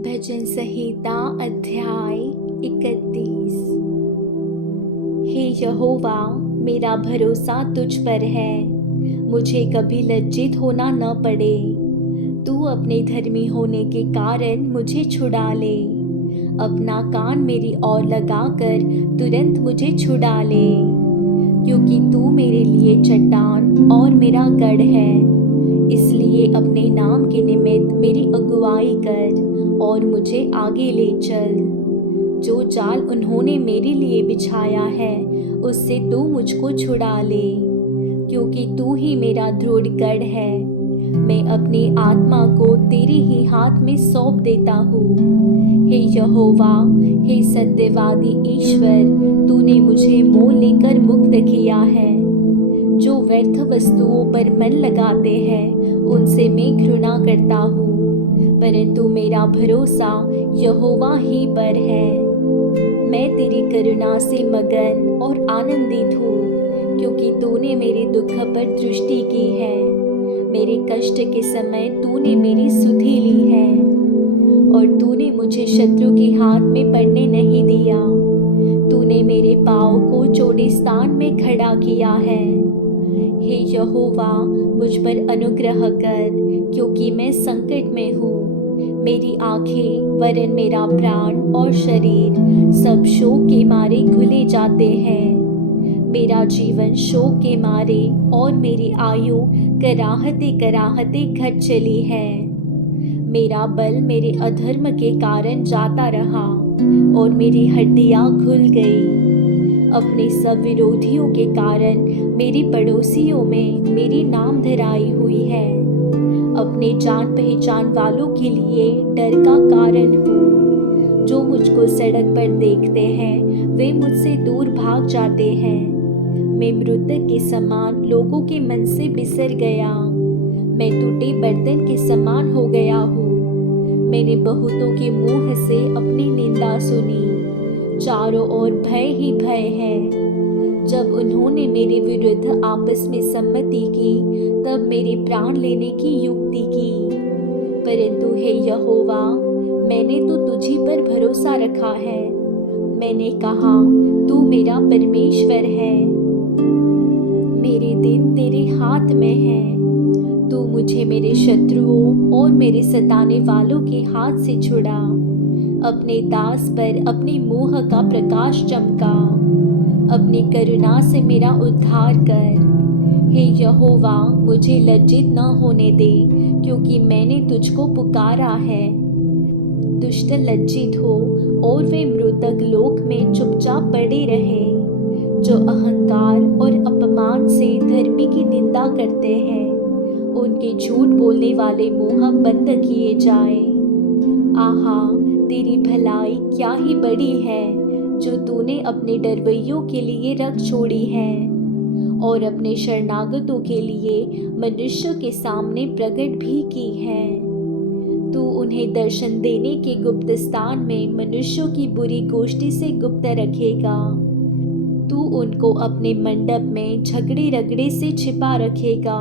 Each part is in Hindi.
भजन संहिता अध्याय 31। हे यहोवा, मेरा भरोसा तुझ पर है, मुझे कभी लज्जित होना न पड़े। तू अपने धर्मी होने के कारण मुझे छुड़ा ले, अपना कान मेरी ओर लगाकर तुरंत मुझे छुड़ा ले, क्योंकि तू मेरे लिए चट्टान और मेरा गढ़ है। इसलिए अपने नाम के निमित्त मेरी अगुवाई कर और मुझे आगे ले चल। जो जाल उन्होंने मेरे लिए बिछाया है, उससे तू मुझको छुड़ा ले, क्योंकि तू ही मेरा दृढ़ गढ़ है। मैं अपनी आत्मा को तेरे ही हाथ में सौंप देता हूँ। हे यहोवा, हे सत्यवादी ईश्वर, तूने मुझे मोल लेकर मुक्त किया है। जो व्यर्थ वस्तुओं पर मन लगाते हैं, उनसे मैं घृणा करता हूँ, परंतु मेरा भरोसा यहोवा ही पर है। मैं तेरी करुणा से मगन और आनंदित हूँ, क्योंकि तूने मेरे दुख पर दृष्टि की है। मेरे कष्ट के समय तूने मेरी सुधि ली है, और तूने मुझे शत्रु के हाथ में पड़ने नहीं दिया। तूने मेरे पाँव को चौड़े स्थान में खड़ा किया है। हे यहोवा, मुझ पर अनुग्रह कर, क्योंकि मैं संकट में हूँ। मेरी आँखें वरन मेरा प्राण और शरीर सब शोक के मारे घुले जाते हैं। मेरा जीवन शोक के मारे और मेरी आयु कराहते कराहते घट चली है। मेरा बल मेरे अधर्म के कारण जाता रहा और मेरी हड्डियाँ घुल गई। अपने सब विरोधियों के कारण मेरी पड़ोसियों में मेरी नाम धराई हुई है। अपने जान पहचान वालों के लिए डर का कारण हूँ। जो मुझको सड़क पर देखते हैं, वे मुझसे दूर भाग जाते हैं। मैं मृतक के समान लोगों के मन से बिसर गया। मैं टूटे बर्तन के समान हो गया हूँ। मैंने बहुतों के मुंह से अपनी निंदा सुनी। चारों ओर भय ही भय है। जब उन्होंने मेरे विरुद्ध आपस में सम्मति की, तब मेरे प्राण लेने की युक्ति की। परंतु हे यहोवा, मैंने तो तुझी पर भरोसा रखा है। मैंने कहा, तू मेरा परमेश्वर है। मेरे दिन तेरे हाथ में है। तू मुझे मेरे शत्रुओं और मेरे सताने वालों के हाथ से छुड़ा। अपने दास पर अपने मुँह का प्रकाश चमका। अपनी करुणा से मेरा उद्धार कर। हे यहोवा, मुझे लज्जित न होने दे, क्योंकि मैंने तुझको पुकारा है। दुष्ट लज्जित हो और वे मृतक लोक में चुपचाप पड़े रहे। जो अहंकार और अपमान से धर्मी की निंदा करते हैं, उनके झूठ बोलने वाले मुँह बंद किए जाए। आहा, तेरी भलाई क्या ही बड़ी है, जो तूने अपने डरवैयों के लिए रख छोड़ी है और अपने शरणागतों के लिए मनुष्य के सामने प्रकट भी की है। तू उन्हें दर्शन देने के गुप्त स्थान में मनुष्यों की बुरी गोष्ठी से गुप्त रखेगा। तू उनको अपने मंडप में झगड़े रगड़े से छिपा रखेगा।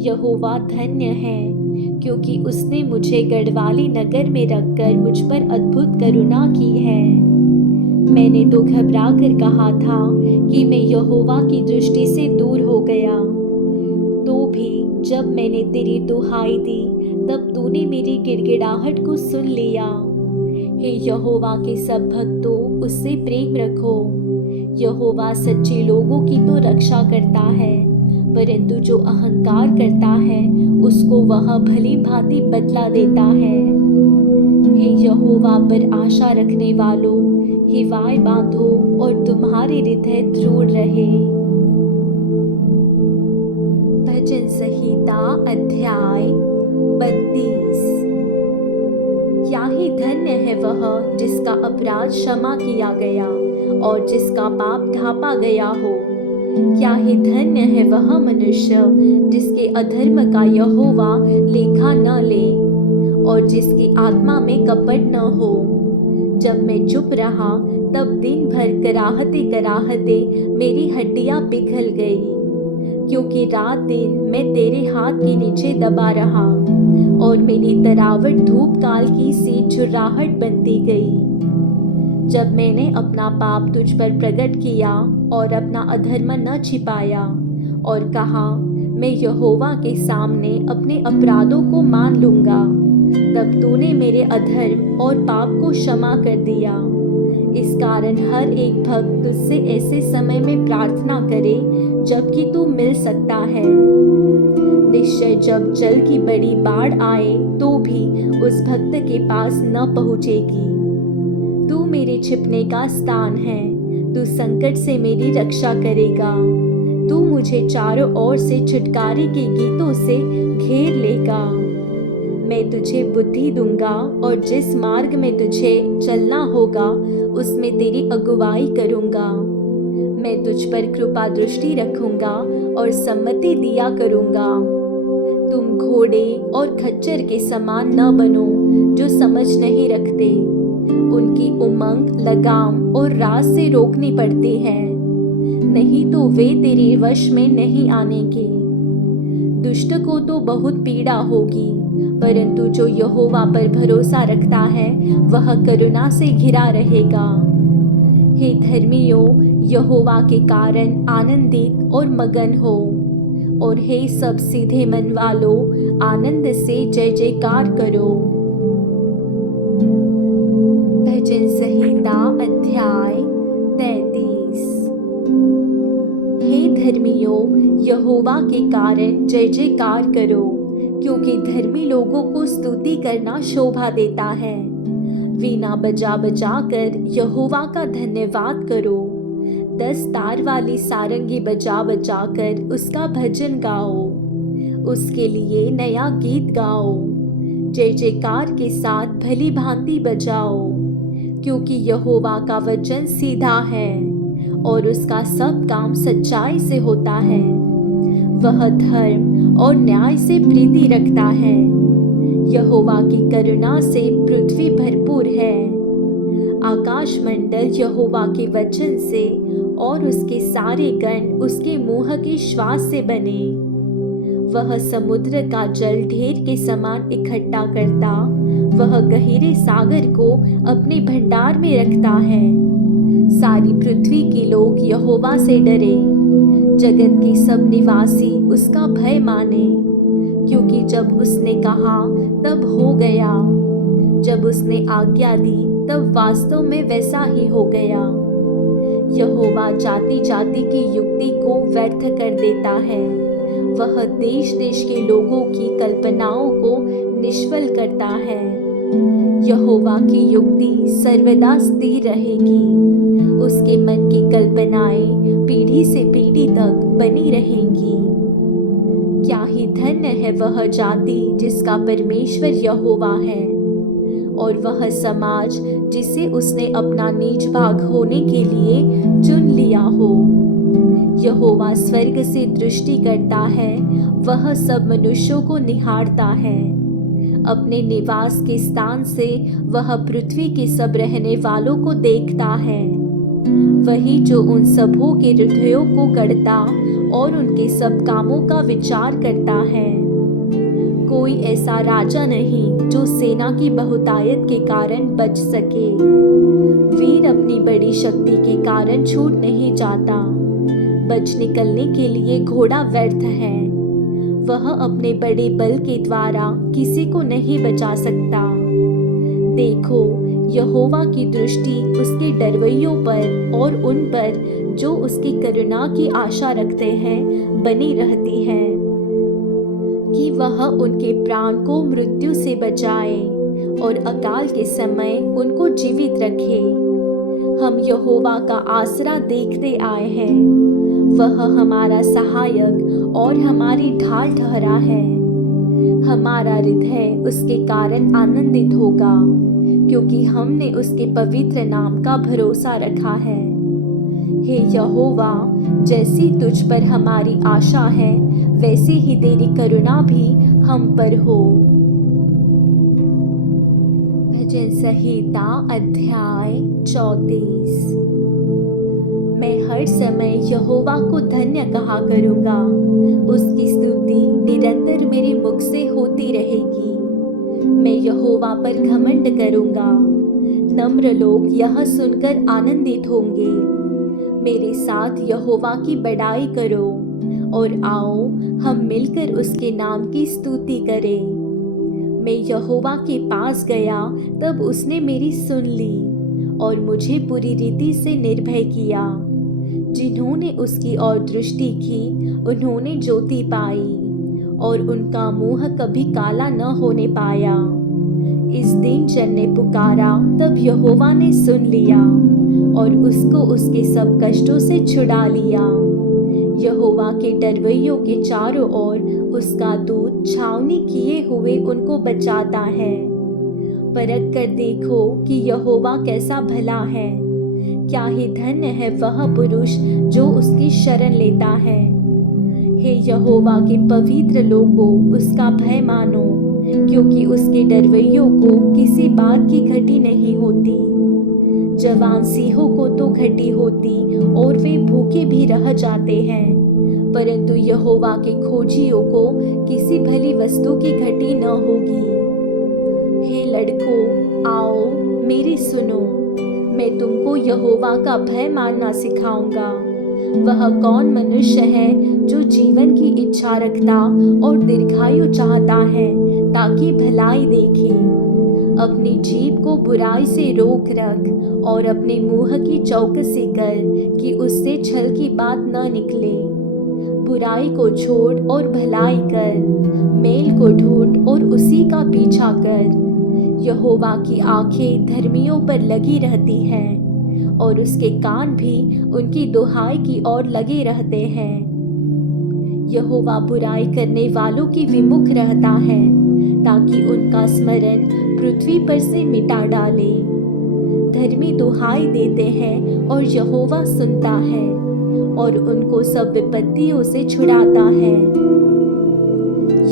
यहोवा धन्य है, क्योंकि उसने मुझे गढ़वाली नगर में रखकर मुझ पर अद्भुत करुणा की है। मैंने तो घबरा कर कहा था कि मैं यहोवा की दृष्टि से दूर हो गया। तो भी जब मैंने तेरी दुहाई दी, तब तूने मेरी गिड़गिड़ाहट को सुन लिया। हे यहोवा के सब भक्तों, उससे प्रेम रखो। यहोवा सच्चे लोगों की तो रक्षा करता है, परंतु जो अहंकार करता है, उसको वह भली भांति बदला देता है। हे यहोवा पर आशा रखने वालों, हिवाएं बांधो और तुम्हारे हृदय दृढ़ रहे। भजन संहिता अध्याय 32। क्या ही धन्य है वह जिसका अपराध क्षमा किया गया और जिसका पाप ढांपा गया हो। क्या ही धन्य है वह मनुष्य जिसके अधर्म का यहोवा लेखा न ले और जिसकी आत्मा में कपट न हो। जब मैं चुप रहा, तब दिन भर कराहते कराहते मेरी हड्डियां पिघल गई। क्योंकि रात दिन मैं तेरे हाथ के नीचे दबा रहा और मेरी तरावट धूप काल की सी झुर्राहट बनती गई। जब मैंने अपना पाप तुझ पर प्रकट किया और अपना अधर्म न छिपाया और कहा मैं यहोवा के सामने अपने अपराधों को मान लूंगा, तब तूने मेरे अधर्म और पाप को क्षमा कर दिया। इस कारण हर एक भक्त तुझसे ऐसे समय में प्रार्थना करे जबकि तू मिल सकता है। निश्चय जब जल की बड़ी बाढ़ आए तो भी उस भक्त के पास न पहुंचेगी। तू मेरे छिपने का स्थान है, तू संकट से मेरी रक्षा करेगा। तू मुझे चारों ओर से छुटकारे के गीतों से घेर लेगा। मैं तुझे बुद्धि दूंगा और जिस मार्ग में तुझे चलना होगा उसमें तेरी अगुवाई करूंगा। मैं तुझ पर कृपा दृष्टि रखूंगा और सम्मति दिया करूंगा। तुम घोड़े और खच्चर के समान न बनो जो समझ नहीं रखते। उनकी उमंग लगाम और राज से रोकनी पड़ती है, नहीं तो वे तेरे वश में नहीं आने के। दुष्ट को तो बहुत पीड़ा होगी, परंतु जो यहोवा पर भरोसा रखता है वह करुणा से घिरा रहेगा। हे धर्मियों, यहोवा के कारण आनंदित और मगन हो, और हे सब सीधे मन वालों, आनंद से जय जयकार करो। भजन संहिता अध्याय 33। हे धर्मियों, यहोवा के कारण जय जयकार करो, क्योंकि धर्मी लोगों को स्तुति करना शोभा देता है। वीणा बजा बजा कर यहोवा का धन्यवाद करो। 10 तार वाली सारंगी बजा बजा कर उसका भजन गाओ। उसके लिए नया गीत गाओ। जय जयकार के साथ भली भांति बजाओ, क्योंकि यहोवा का वचन सीधा है और उसका सब काम सच्चाई से होता है। वह धर्म और न्याय से प्रीति रखता है। यहोवा की करुणा से पृथ्वी भरपूर है। आकाश मंडल यहोवा के वचन से और उसके सारे गण उसके मुंह के श्वास से बने। वह समुद्र का जल ढेर के समान इकट्ठा करता, वह गहरे सागर को अपने भंडार में रखता है। सारी पृथ्वी के लोग यहोवा से डरे, जगत के सब निवासी उसका भय माने, क्योंकि जब उसने कहा तब हो गया, जब उसने आज्ञा दी तब वास्तव में वैसा ही हो गया। यहोवा जाति जाति की युक्ति को व्यर्थ कर देता है। वह देश देश के लोगों की कल्पनाओं को निष्फल करता है। यहोवा की युक्ति सर्वदा स्थिर रहेगी, उसके मन की कल्पनाएं पीढ़ी से पीढ़ी तक बनी रहेंगी। क्या ही धन्य है वह जाति जिसका परमेश्वर यहोवा है, और वह समाज जिसे उसने अपना नीच भाग होने के लिए चुन लिया हो। यहोवा स्वर्ग से दृष्टि करता है, वह सब मनुष्यों को निहारता है। अपने निवास के स्थान से वह पृथ्वी के सब रहने वालों को देखता है। वही जो उन सबों के हृदयों को गढ़ता और उनके सब कामों का विचार करता है। कोई ऐसा राजा नहीं जो सेना की बहुतायत के कारण बच सके। वीर अपनी बड़ी शक्ति के कारण छूट नहीं जाता। बच निकलने के लिए घोड़ा व्यर्थ है। वह अपने बड़े बल के द्वारा किसी को नहीं बचा सकता। देखो, यहोवा की दृष्टि उसके डरवैयों पर और उन पर जो उसकी करुणा की आशा रखते हैं बनी रहती है, कि वह उनके प्राण को मृत्यु से बचाए और अकाल के समय उनको जीवित रखे। हम यहोवा का आसरा देखते आए हैं। वह हमारा सहायक और हमारी ढाल ठहरा है। हमारा हृदय उसके कारण आनंदित होगा, क्योंकि हमने उसके पवित्र नाम का भरोसा रखा है। हे यहोवा, जैसी तुझ पर हमारी आशा है, वैसी ही तेरी करुणा भी हम पर हो। भजन संहिता अध्याय 34। मैं हर समय यहोवा को धन्य कहा करूँगा। उसकी स्तुति निरंतर मेरे मुख से होती रहेगी। मैं यहोवा पर घमंड करूँगा। नम्र लोग यह सुनकर आनंदित होंगे। मेरे साथ यहोवा की बड़ाई करो और आओ हम मिलकर उसके नाम की स्तुति करें। मैं यहोवा के पास गया तब उसने मेरी सुन ली और मुझे पूरी रीति से निर्भय किया। जिन्होंने उसकी ओर दृष्टि की उन्होंने ज्योति पाई और उनका मुंह कभी काला न होने पाया। इस दिन जन ने पुकारा तब यहोवा ने सुन लिया और उसको उसके सब कष्टों से छुड़ा लिया। यहोवा के डरवैयों के चारों ओर उसका दूत छावनी किए हुए उनको बचाता है। परख कर देखो कि यहोवा कैसा भला है। क्या ही धन्य है वह पुरुष जो उसकी शरण लेता है। हे यहोवा के पवित्र लोगों, उसका भय मानो, क्योंकि उसके डरवैयों को किसी बात की घटी नहीं होती। जवान सिंहों को तो घटी होती और वे भूखे भी रह जाते हैं, परंतु यहोवा के खोजियों को किसी भली वस्तु की घटी न होगी। हे लड़कों, आओ मेरी सुनो, मैं तुमको यहोवा का भय मानना सिखाऊंगा। वह कौन मनुष्य है जो जीवन की इच्छा रखता और दीर्घायु चाहता है ताकि भलाई देखे। अपनी जीभ को बुराई से रोक रख और अपने मुंह की चौकसी कर कि उससे छल की बात न निकले। बुराई को छोड़ और भलाई कर, मेल को ढूंढ और उसी का पीछा कर। यहोवा की आंखें धर्मियों पर लगी रहती हैं और उसके कान भी उनकी दुहाई की ओर लगे रहते हैं। यहोवा बुराई करने वालों की विमुख रहता है ताकि उनका स्मरण पृथ्वी पर से मिटा डाले। धर्मी दुहाई देते हैं और यहोवा सुनता है और उनको सब विपत्तियों से छुड़ाता है।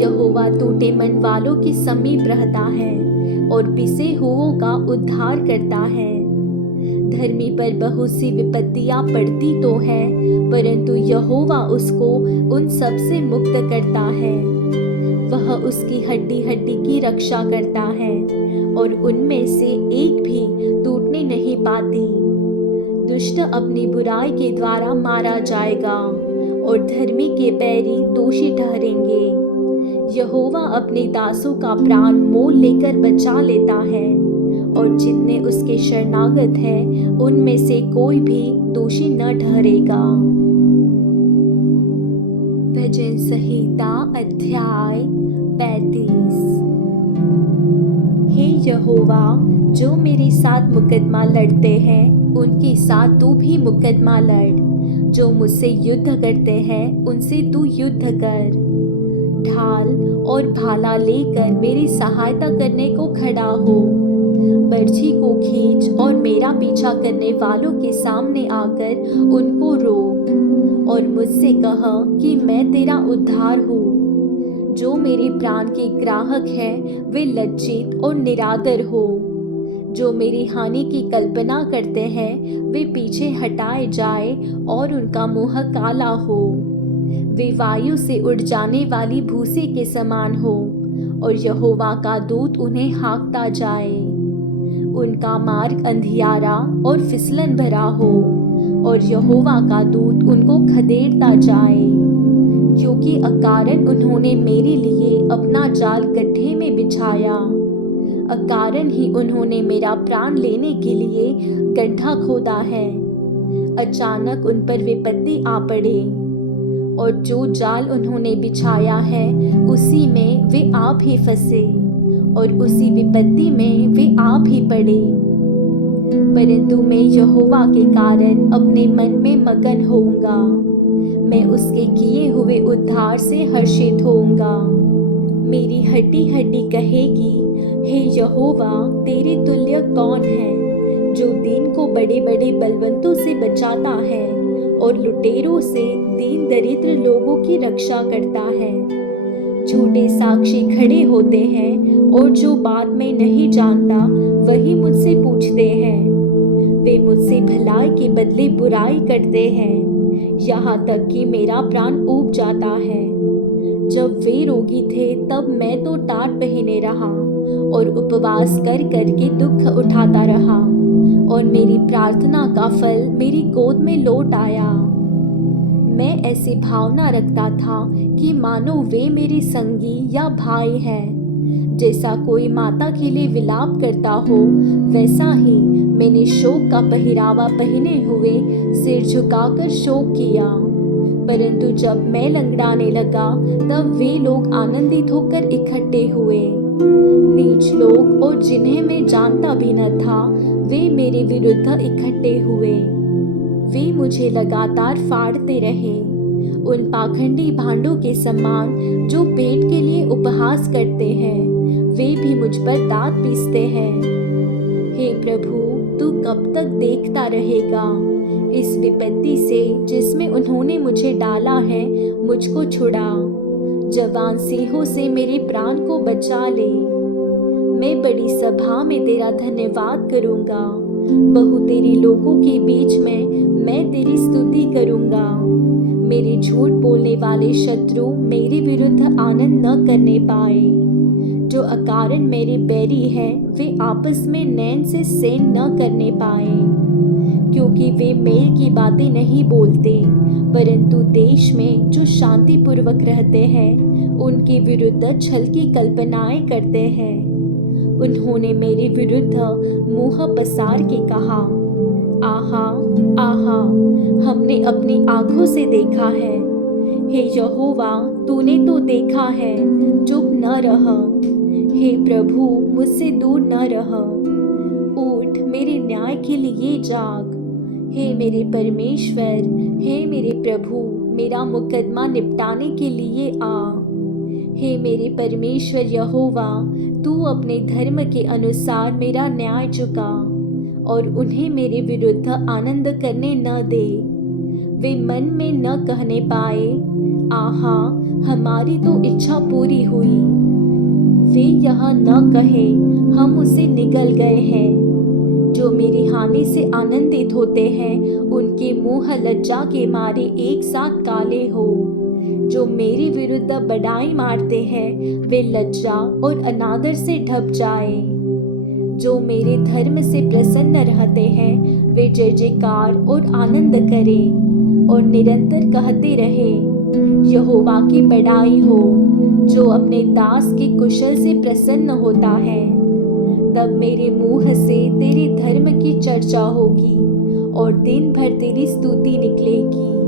यहोवा टूटे मन वालों के समीप रहता है और पिसे हुओं का उद्धार करता है। धर्मी पर बहुत सी विपत्तियां पड़ती तो है, परंतु यहोवा उसको उन सब से मुक्त करता है। वह उसकी हड्डी हड्डी की रक्षा करता है और उनमें से एक भी टूटने नहीं पाती। दुष्ट अपनी बुराई के द्वारा मारा जाएगा और धर्मी के पैरी दोषी ठहरेंगे। यहोवा अपने दासों का प्राण मोल लेकर बचा लेता है और जितने उसके शरणागत हैं उनमें से कोई भी दोषी न ठहरेगा। भजन संहिता अध्याय 35। हे यहोवा, जो मेरे साथ मुकदमा लड़ते हैं उनके साथ तू भी मुकदमा लड़। जो मुझसे युद्ध करते हैं उनसे तू युद्ध कर। ढाल और भाला लेकर मेरी सहायता करने को खड़ा हो। बर्छी को खींच और मेरा पीछा करने वालों के सामने आकर उनको रोक और मुझसे कह कि मैं तेरा उद्धार हूँ। जो मेरे प्राण के ग्राहक हैं वे लज्जित और निरादर हो। जो मेरी हानि की कल्पना करते हैं वे पीछे हटाए जाए और उनका मुंह काला हो। वे वायु से उड़ जाने वाली भूसी के समान हो और यहोवा का दूत उन्हें हाँकता जाए। उनका मार्ग अंधियारा और फिसलन भरा हो और यहोवा का दूत उनको खदेड़ता जाए। क्योंकि अकारण उन्होंने मेरे लिए अपना जाल गड्ढे में बिछाया, अकारण ही उन्होंने मेरा प्राण लेने के लिए गड्ढा खोदा है। अचानक उन पर विपत्ति आ पड़े और जो जाल उन्होंने बिछाया है उसी में वे आप ही फंसे और उसी विपत्ति में वे आप ही पड़े। परंतु मैं यहोवा के कारण अपने मन में मगन होऊंगा। मैं उसके किए हुए उद्धार से हर्षित होऊंगा। मेरी हड्डी हड्डी कहेगी, हे यहोवा, तेरे तुल्य कौन है, जो दीन को बड़े बड़े बलवंतों से बचाता है और लुटेरों से दीन दरिद्र लोगों की रक्षा करता है। झूठे साक्षी खड़े होते हैं और जो बात मैं नहीं जानता वही मुझसे पूछते हैं। वे मुझसे भलाई के बदले बुराई करते हैं, यहाँ तक कि मेरा प्राण ऊब जाता है। जब वे रोगी थे तब मैं तो टाट पहने रहा और उपवास कर कर के दुख उठाता रहा, और मेरी प्रार्थना का फल मेरी गोद में लौट आया। मैं ऐसी भावना रखता था कि मानो वे मेरे संगी या भाई हैं। जैसा कोई माता के लिए विलाप करता हो, वैसा ही मैंने शोक का पहरावा पहने हुए सिर झुकाकर शोक किया। परंतु जब मैं लंगड़ाने लगा तब वे लोग आनंदित होकर इकट्ठे हुए। नीच लोग और जिन्हें मैं जानता भी न था, वे मेरे विरुद्ध इकट्ठे हुए। वे मुझे लगातार फाड़ते रहे, उन पाखंडी भांडों के समान जो पेट के लिए उपहास करते हैं। वे भी मुझ पर दांत पीसते हैं। हे प्रभु, तू कब तक देखता रहेगा? इस विपत्ति से जिसमें उन्होंने मुझे डाला है, मुझको छुड़ा। जवान सिंहों से मेरे प्राण को बचा ले। मैं बड़ी सभा में तेरा धन्यवाद करूंगा। बहु तेरे लोगों के बीच में मैं तेरी स्तुति करूंगा। मेरे झूठ बोलने वाले शत्रु मेरे विरुद्ध आनंद न करने पाए। जो अकारण मेरे बैरी हैं, वे आपस में नैन से सेन न करने पाए, क्योंकि वे मेल की बातें नहीं बोलते, परंतु देश में जो शांतिपूर्वक रहते हैं उनके विरुद्ध छल की कल्पनाएं करते हैं। उन्होंने मेरे विरुद्ध मुंह पसार के कहा, आहा आहा, हमने अपनी आंखों से देखा है। हे यहोवा, तूने तो देखा है, चुप न रह। हे प्रभु, मुझसे दूर न रह। उठ, मेरे न्याय के लिए जाग। हे मेरे परमेश्वर, हे मेरे प्रभु, मेरा मुकदमा निपटाने के लिए आ। हे मेरे परमेश्वर यहोवा, तू अपने धर्म के अनुसार मेरा न्याय चुका और उन्हें मेरे विरुद्ध आनंद करने न दे। वे मन में न कहने पाए, आहा, हमारी तो इच्छा पूरी हुई। वे यह न कहे, हम उसे निगल गए हैं। जो मेरी हानि से आनंदित होते हैं, उनके मुंह लज्जा के मारे एक साथ काले हो। जो मेरे विरुद्ध बड़ाई मारते हैं, वे लज्जा और अनादर से ढप जाए। जो मेरे धर्म से प्रसन्न रहते हैं, वे जय जयकार और आनंद करें और निरंतर कहते रहे, यहोवा की बड़ाई हो। जो अपने दास के कुशल से प्रसन्न होता है, तब मेरे मुंह से तेरे धर्म की चर्चा होगी और दिन भर तेरी स्तुति निकलेगी।